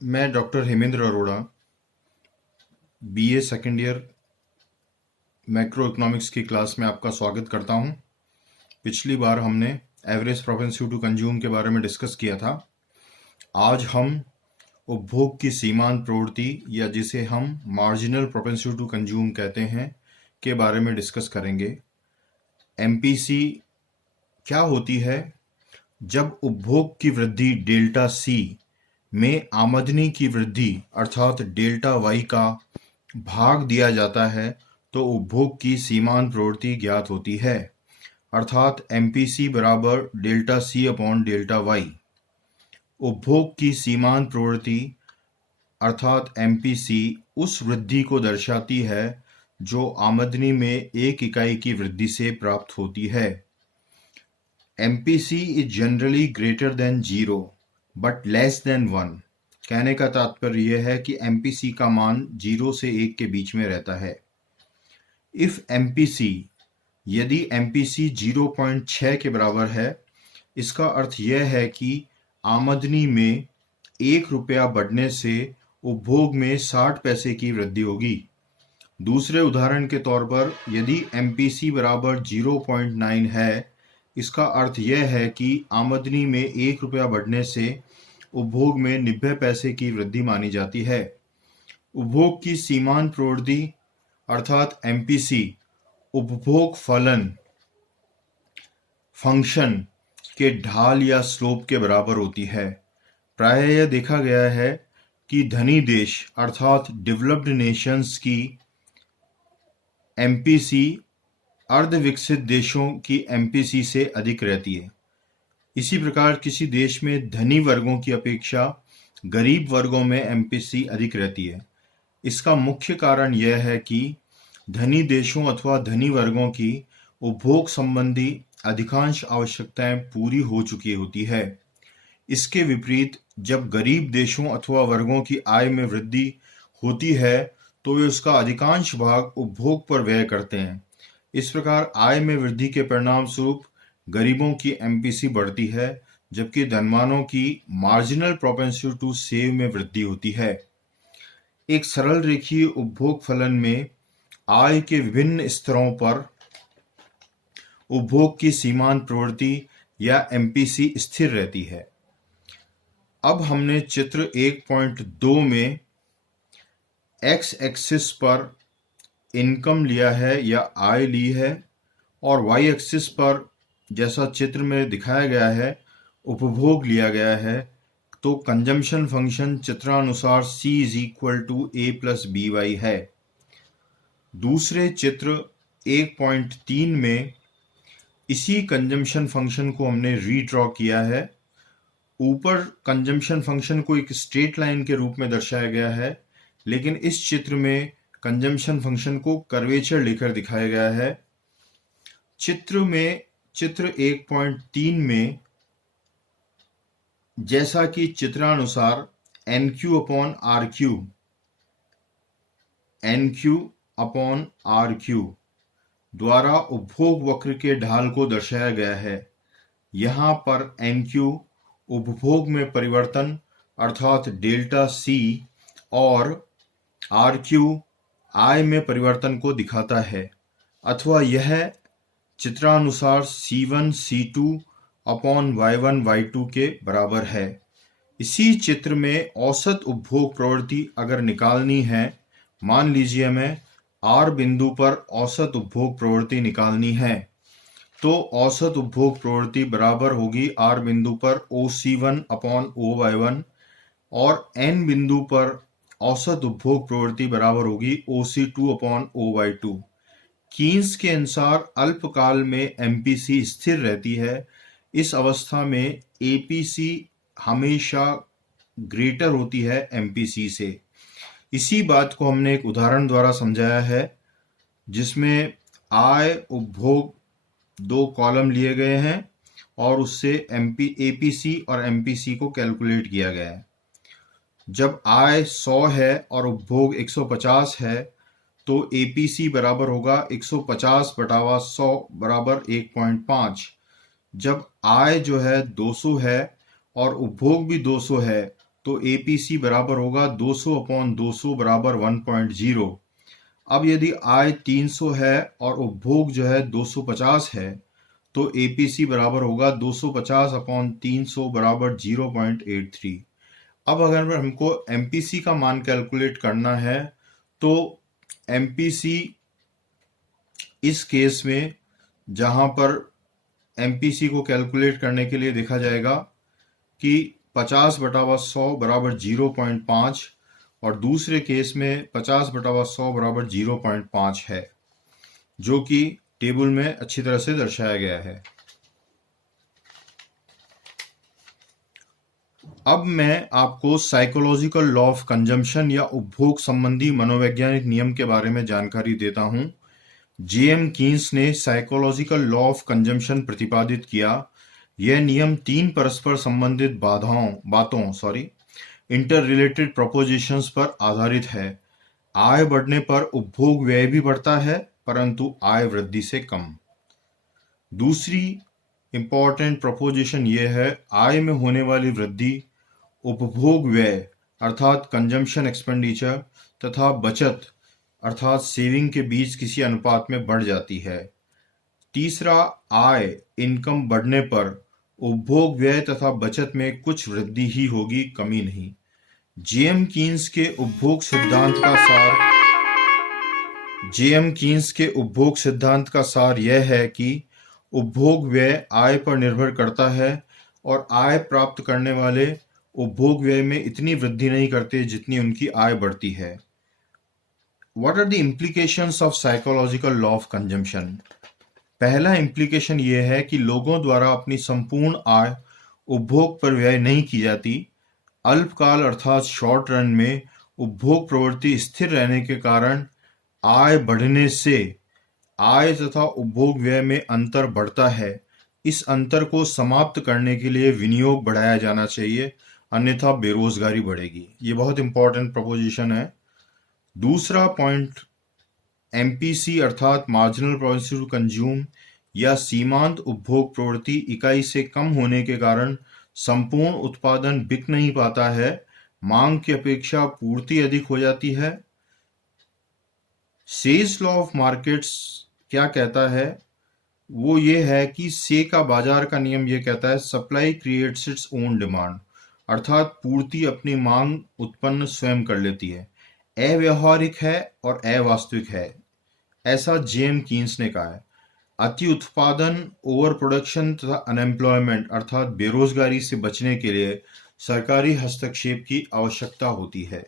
मैं doctor Hemendra Arora BA second year macro economics की class में आपका स्वागत करता हूं। पिछली बार हमने एवरेज प्रोपेंसिटी टू कंज्यूम के बारे में डिस्कस किया था। आज हम उपभोग की सीमांत प्रवृत्ति या जिसे हम मार्जिनल प्रोपेंसिटी टू कंज्यूम कहते हैं के बारे में डिस्कस करेंगे। एमपीसी क्या होती है? जब उपभोग की वृद्धि डेल्टा सी में आमदनी की वृद्धि अर्थात डेल्टा वाई का भाग दिया जाता है तो उपभोग की सीमांत प्रवृत्ति ज्ञात होती है, अर्थात एमपीसी बराबर delta C upon delta Y. उपभोग की सीमांत प्रवृत्ति अर्थात एमपीसी उस वृद्धि को दर्शाती है जो आमदनी में एक इकाई की वृद्धि से प्राप्त होती है। MPC is generally greater than 0 but less than 1। कहने का तात्पर्य यह है कि एमपीसी का मान 0 से 1 के बीच में रहता है। इफ एमपीसी यदि एमपीसी 0.6 के बराबर है, इसका अर्थ यह है कि आमदनी में 1 रुपया बढ़ने से उपभोग में 60 पैसे की वृद्धि होगी। दूसरे उदाहरण के तौर पर यदि एमपीसी बराबर 0.9 है, इसका अर्थ यह है कि आमदनी में 1 रुपया बढ़ने से उपभोग में 90 पैसे की वृद्धि मानी जाती है। उपभोग की सीमांत प्रवृत्ति अर्थात एमपीसी उपभोग फलन फंक्शन के ढाल या स्लोप के बराबर होती है। प्रायः यह देखा गया है कि धनी देश अर्थात डेवलप्ड नेशंस की एमपीसी अर्धविकसित देशों की एमपीसी से अधिक रहती है। इसी प्रकार किसी देश में धनी वर्गों की अपेक्षा गरीब वर्गों में एमपीसी अधिक रहती है। इसका मुख्य कारण यह है कि धनी देशों अथवा धनी वर्गों की उपभोग संबंधी अधिकांश आवश्यकताएं पूरी हो चुकी होती है। इसके विपरीत जब गरीब देशों अथवा वर्गों की आय में वृद्धि होती है तो वे उसका अधिकांश भाग उपभोग पर व्यय करते हैं। इस प्रकार आय में वृद्धि के परिणाम स्वरूप गरीबों की एमपीसी बढ़ती है, जबकि धनवानों की मार्जिनल प्रोपेंसिटी टू सेव में वृद्धि होती है। एक सरल रेखीय उपभोग फलन में आय के विभिन्न स्तरों पर उपभोग की सीमांत प्रवृत्ति या एमपीसी स्थिर रहती है। अब हमने चित्र 1.2 में एक्स एक्सिस पर इनकम लिया है या आय ली है और वाई एक्सिस पर जैसा चित्र में दिखाया गया है उपभोग लिया गया है, तो कंजम्पशन फंक्शन चित्रानुसार C is equal to A plus B Y है। दूसरे चित्र 1.3 में इसी कंजम्पशन फंक्शन को हमने रीड्रॉ किया है। ऊपर कंजम्पशन फंक्शन को एक स्ट्रेट लाइन के रूप में दर्शाया गया है, लेकिन इस चित्र में कंजम्पशन फंक्शन को कर्वेचर लेकर दिखाया गया है। चित्र 1.3 में जैसा कि चित्रानुसार NQ अपॉन RQ द्वारा उपभोग वक्र के ढाल को दर्शाया गया है। यहाँ पर NQ उपभोग में परिवर्तन अर्थात डेल्टा C और RQ आय में परिवर्तन को दिखाता है, अथवा यह चित्रानुसार C1 C2 upon Y1 Y2 के बराबर है। इसी चित्र में औसत उपभोग प्रवृत्ति अगर निकालनी है, मान लीजिए हमें R बिंदु पर औसत उपभोग प्रवृत्ति निकालनी है, तो औसत उपभोग प्रवृत्ति बराबर होगी R बिंदु पर OC1 अपॉन OY1 और N बिंदु पर औसत उपभोग प्रवृत्ति बराबर होगी OC2 अपॉन OY2। कीन्स के अनुसार अल्पकाल में एमपीसी स्थिर रहती है। इस अवस्था में एपीसी हमेशा ग्रेटर होती है एमपीसी से। इसी बात को हमने एक उदाहरण द्वारा समझाया है, जिसमें आय उपभोग 2 कॉलम लिए गए हैं और उससे एपीसी और एमपीसी को कैलकुलेट किया गया है। जब आय 100 है और उपभोग 150 है तो एपीसी बराबर होगा 150 बटावा 100 बराबर 1.5। जब आय जो है 200 है और उपभोग भी 200 है तो एपीसी बराबर होगा 200 अपॉन 200 बराबर 1.0। अब यदि आय 300 है और उपभोग जो है 250 है, तो एपीसी बराबर होगा 250 अपॉन 300 बराबर 0.83। अब अगर हमको एमपीसी का मान कैलकुलेट करना है, तो एमपीसी इस केस में जहां पर एमपीसी को कैलकुलेट करने के लिए देखा जाएगा कि 50/100 बराबर 0.5 और दूसरे केस में 50/100 बराबर 0.5 है, जो कि टेबल में अच्छी तरह से दर्शाया गया है। अब मैं आपको साइकोलॉजिकल लॉ ऑफ कंजम्पशन या उपभोग संबंधी मनोवैज्ञानिक नियम के बारे में जानकारी देता हूं। जेएम कीन्स ने साइकोलॉजिकल लॉ ऑफ कंजम्पशन प्रतिपादित किया। यह नियम 3 परस्पर संबंधित इंटर रिलेटेड प्रोपोजिशंस पर आधारित है। आय बढ़ने पर उपभोग व्यय भी बढ़ता है, परंतु आय वृद्धि से कम। दूसरी इंपॉर्टेंट प्रोपोजिशन यह है, आय में होने वाली वृद्धि उपभोग व्यय अर्थात कंजम्पशन एक्सपेंडिचर तथा बचत अर्थात सेविंग के बीच किसी अनुपात में बढ़ जाती है। तीसरा, आय इनकम बढ़ने पर उपभोग व्यय तथा बचत में कुछ वृद्धि ही होगी, कमी नहीं। जेएम कीन्स के उपभोग सिद्धांत का सार यह है कि उपभोग व्यय आय पर निर्भर करता है और आय प्राप्त करने वाले उपभोग व्यय में इतनी वृद्धि नहीं करते जितनी उनकी आय बढ़ती है। What are the implications of psychological law of consumption? पहला implication ये है कि लोगों द्वारा अपनी संपूर्ण आय उपभोग पर व्यय नहीं की जाती। अल्पकाल अर्थात शॉर्ट रन में उपभोग प्रवृत्ति स्थिर रहने के कारण आय बढ़ने से आय तथा उपभोग व्यय में अंतर बढ़ता है। इस अंतर को समाप्त करने के लिए विनियोग बढ़ाया जाना चाहिए, अन्यथा बेरोजगारी बढ़ेगी। ये बहुत इंपॉर्टेंट प्रपोजिशन है। दूसरा पॉइंट, एमपीसी अर्थात मार्जिनल प्रोपेंसिटी टू कंज्यूम या सीमांत उपभोग प्रवृत्ति इकाई से कम होने के कारण संपूर्ण उत्पादन बिक नहीं पाता है, मांग की अपेक्षा पूर्ति अधिक हो जाती है। सेज लॉ ऑफ मार्केट्स क्या कहता है? वो ये है कि से का बाजार का नियम ये कहता है, supply creates its own demand, अर्थात पूर्ति अपनी मांग उत्पन्न स्वयं कर लेती है। अव्यावहारिक है और अवास्तविक है, ऐसा जेएम कीन्स ने कहा है। अति उत्पादन, ओवर प्रोडक्शन तथा अनएम्प्लॉयमेंट अर्थात बेरोजगारी से बचने के लिए सरकारी हस्तक्षेप की आवश्यकता होती है।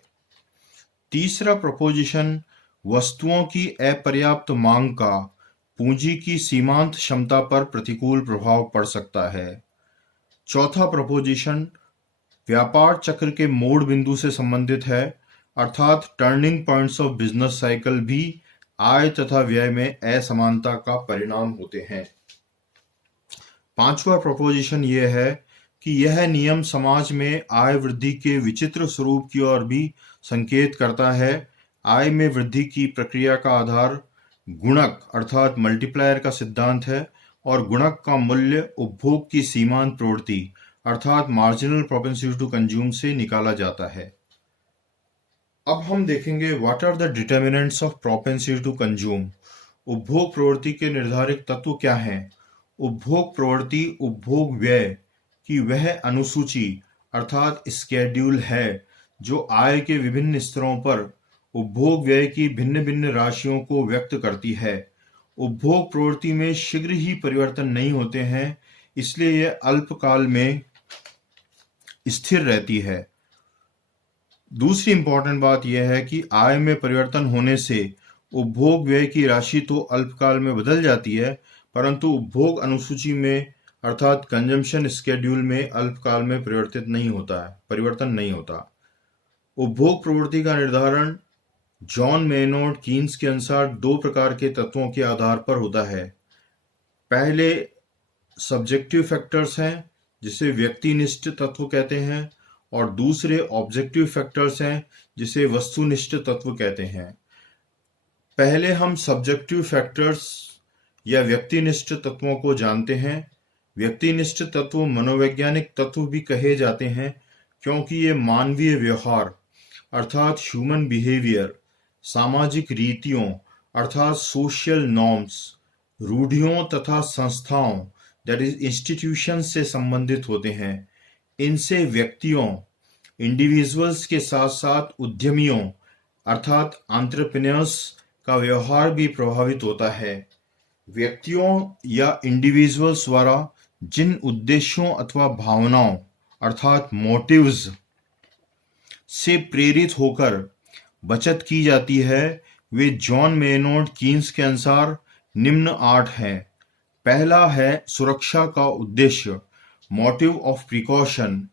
तीसरा प्रपोजिशन, वस्तुओं की अपर्याप्त मांग का पूंजी की सीमांत क्षमता पर प्रतिकूल प्रभाव पड़ सकता है। चौथा प्रपोजिशन व्यापार चक्र के मोड़ बिंदु से संबंधित है, अर्थात turning points of business cycle भी आय तथा व्यय में असमानता का परिणाम होते हैं। पांचवा प्रपोजिशन यह है कि यह नियम समाज में आय वृद्धि के विचित्र स्वरूप की ओर भी संकेत करता है। आय में वृद्धि की प्रक्रिया का आधार गुणक अर्थात मल्टीप्लायर का सिद्धांत है और गुणक का मूल्य उपभोग की सीमांत प्रवृत्ति अर्थात मार्जिनल प्रोपेंसिटी टू कंज्यूम से निकाला जाता है। अब हम देखेंगे what are the determinants of propensity to consume. उपभोग प्रवृत्ति के निर्धारक तत्व क्या हैं? उपभोग प्रवृत्ति उपभोग व्यय की वह अनुसूची अर्थात स्केड्यूल है जो आय के विभिन्न स्तरों पर उपभोग व्यय की भिन्न भिन्न राशियों को व्यक्त करती है। उपभोग प्रवृत्ति में शीघ्र ही परिवर्तन नहीं होते हैं, इसलिए यह अल्पकाल में स्थिर रहती है। दूसरी इंपॉर्टेंट बात यह है कि आय में परिवर्तन होने से उपभोग व्यय की राशि तो अल्पकाल में बदल जाती है, परंतु उपभोग अनुसूची में अर्थात कंजम्पशन स्केड्यूल में अल्पकाल में परिवर्तन नहीं होता। उपभोग प्रवृत्ति का निर्धारण जॉन मेनॉर्ड कीन्स के अनुसार दो प्रकार के तत्वों के आधार पर होता है। पहले सब्जेक्टिव फैक्टर्स हैं जिसे व्यक्तिनिष्ठ तत्व कहते हैं, और दूसरे ऑब्जेक्टिव फैक्टर्स हैं जिसे वस्तुनिष्ठ तत्व कहते हैं। पहले हम सब्जेक्टिव फैक्टर्स या व्यक्तिनिष्ठ तत्वों को जानते हैं। व्यक्तिनिष्ठ तत्व मनोवैज्ञानिक तत्व भी कहे जाते हैं, क्योंकि ये मानवीय व्यवहार अर्थात ह्यूमन बिहेवियर, सामाजिक रीतियों अर्थात सोशल नॉर्म्स, रूढ़ियों तथा संस्थाओं दैट इज इंस्टीट्यूशन से संबंधित होते हैं। इनसे व्यक्तियों इंडिविजुअल्स के साथ साथ उद्यमियों अर्थात एंटरप्रेन्योर्स का व्यवहार भी प्रभावित होता है। व्यक्तियों या इंडिविजुअल्स द्वारा जिन उद्देश्यों अथवा भावनाओं अर्थात मोटिव्स से प्रेरित होकर बचत की जाती है, वे जॉन मेयनोर्ड कीन्स के अनुसार निम्न 8 हैं। पहला है सुरक्षा का उद्देश्य, मोटिव ऑफ प्रिकॉशन।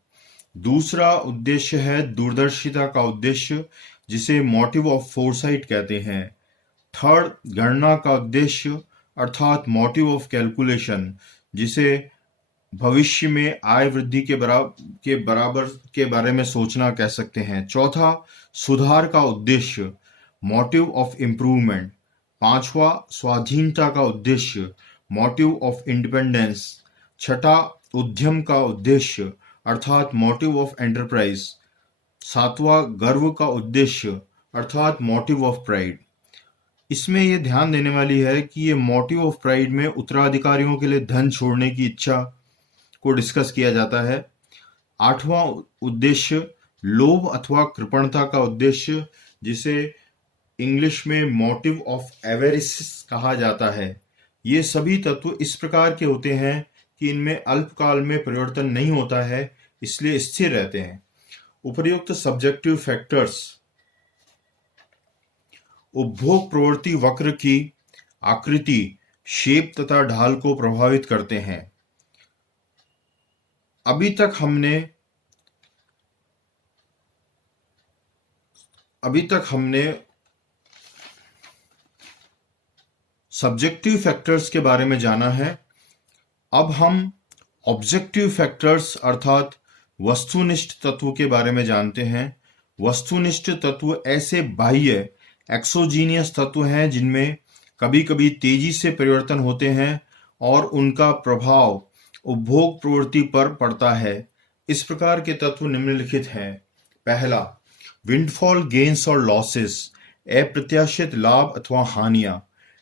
दूसरा उद्देश्य है दूरदर्शिता का उद्देश्य, जिसे मोटिव ऑफ फोरसाइट कहते हैं। थर्ड, गणना का उद्देश्य अर्थात मोटिव ऑफ कैलकुलेशन, जिसे भविष्य में आय वृद्धि के बारे में सोचना कह सकते हैं। चौथा, सुधार का उद्देश्य, मोटिव ऑफ इम्प्रूवमेंट। पांचवा, स्वाधीनता का उद्देश्य, मोटिव ऑफ इंडिपेंडेंस। छठा, उद्यम का उद्देश्य अर्थात मोटिव ऑफ एंटरप्राइज। सातवां, गर्व का उद्देश्य अर्थात मोटिव ऑफ प्राइड। इसमें यह ध्यान देने वाली है कि ये मोटिव ऑफ प्राइड में उत्तराधिकारियों के लिए धन छोड़ने की इच्छा को डिस्कस किया जाता है। आठवां उद्देश्य लोभ अथवा कृपणता का उद्देश्य, जिसे इंग्लिश में मोटिव ऑफ एवेरिस कहा जाता है। ये सभी तत्व इस प्रकार के होते हैं कि इनमें अल्पकाल में परिवर्तन नहीं होता है, इसलिए स्थिर रहते हैं। उपर्युक्त सब्जेक्टिव फैक्टर्स उपभोग प्रवृत्ति वक्र की आकृति, शेप तथा ढाल को प्रभावित करते हैं। अभी तक हमने सब्जेक्टिव फैक्टर्स के बारे में जाना है। अब हम ऑब्जेक्टिव फैक्टर्स अर्थात वस्तुनिष्ठ तत्व के बारे में जानते हैं। वस्तुनिष्ठ तत्व ऐसे बाह्य एक्सोजीनियस तत्व हैं जिनमें कभी कभी तेजी से परिवर्तन होते हैं और उनका प्रभाव उपभोग प्रवृत्ति पर पड़ता है। इस प्रकार के तत्व निम्नलिखित हैं। पहला, विंडफॉल गेन्स और लॉसेस, अप्रत्याशित लाभ अथवा हानियां।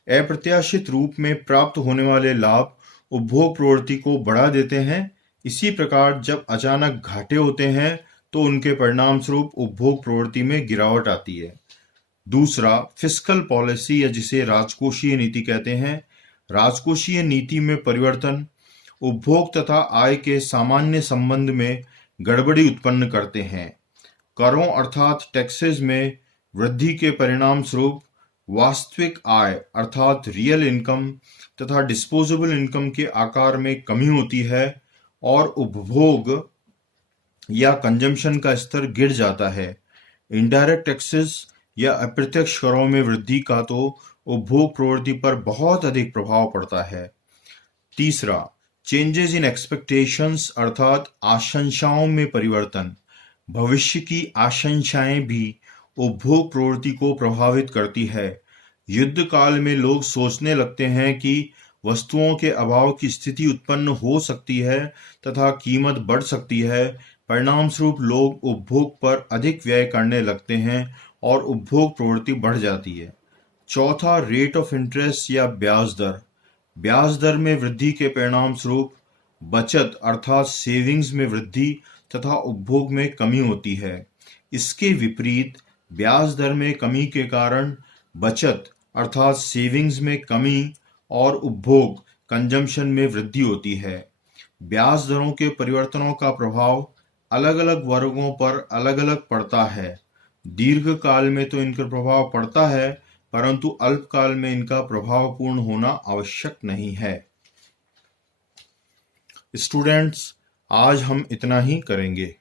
अप्रत्याशित रूप में प्राप्त होने वाले लाभ उपभोग प्रवृत्ति को बढ़ा देते हैं। इसी प्रकार जब अचानक घाटे होते हैं तो उनके परिणाम स्वरूप उपभोग प्रवृत्ति में गिरावट आती है। दूसरा, फिस्कल पॉलिसी या जिसे राजकोषीय नीति कहते हैं। राजकोषीय नीति में परिवर्तन उपभोग तथा आय के सामान्य संबंध में गड़बड़ी उत्पन्न करते हैं। करों अर्थात टैक्सेस में वृद्धि के परिणाम स्वरूप वास्तविक आय अर्थात रियल इनकम तथा डिस्पोजेबल इनकम के आकार में कमी होती है और उपभोग या कंजम्पशन का स्तर गिर जाता है। इनडायरेक्ट टैक्सेस या अप्रत्यक्ष करों में वृद्धि का तो उपभोग प्रवृत्ति पर बहुत अधिक प्रभाव पड़ता है। तीसरा, चेंजेस इन एक्सपेक्टेशंस अर्थात आशंसाओं में परिवर्तन। भविष्य की आशंसाएं भी उपभोग प्रवृत्ति को प्रभावित करती है। युद्ध काल में लोग सोचने लगते हैं कि वस्तुओं के अभाव की स्थिति उत्पन्न हो सकती है तथा कीमत बढ़ सकती है। परिणाम स्वरूप लोग उपभोग पर अधिक व्यय करने लगते हैं और उपभोग प्रवृत्ति बढ़ जाती है। चौथा, रेट ऑफ इंटरेस्ट या ब्याज दर। ब्याज दर में वृद्धि के परिणाम स्वरूप बचत अर्थात सेविंग्स में वृद्धि तथा उपभोग में कमी होती है। इसके विपरीत ब्याज दर में कमी के कारण बचत अर्थात सेविंग्स में कमी और उपभोग कंजम्पशन में वृद्धि होती है। ब्याज दरों के परिवर्तनों का प्रभाव अलग अलग वर्गों पर अलग अलग पड़ता है। दीर्घ काल में तो इनका प्रभाव पड़ता है, परंतु अल्पकाल में इनका प्रभावपूर्ण होना आवश्यक नहीं है। स्टूडेंट्स, आज हम इतना ही करेंगे।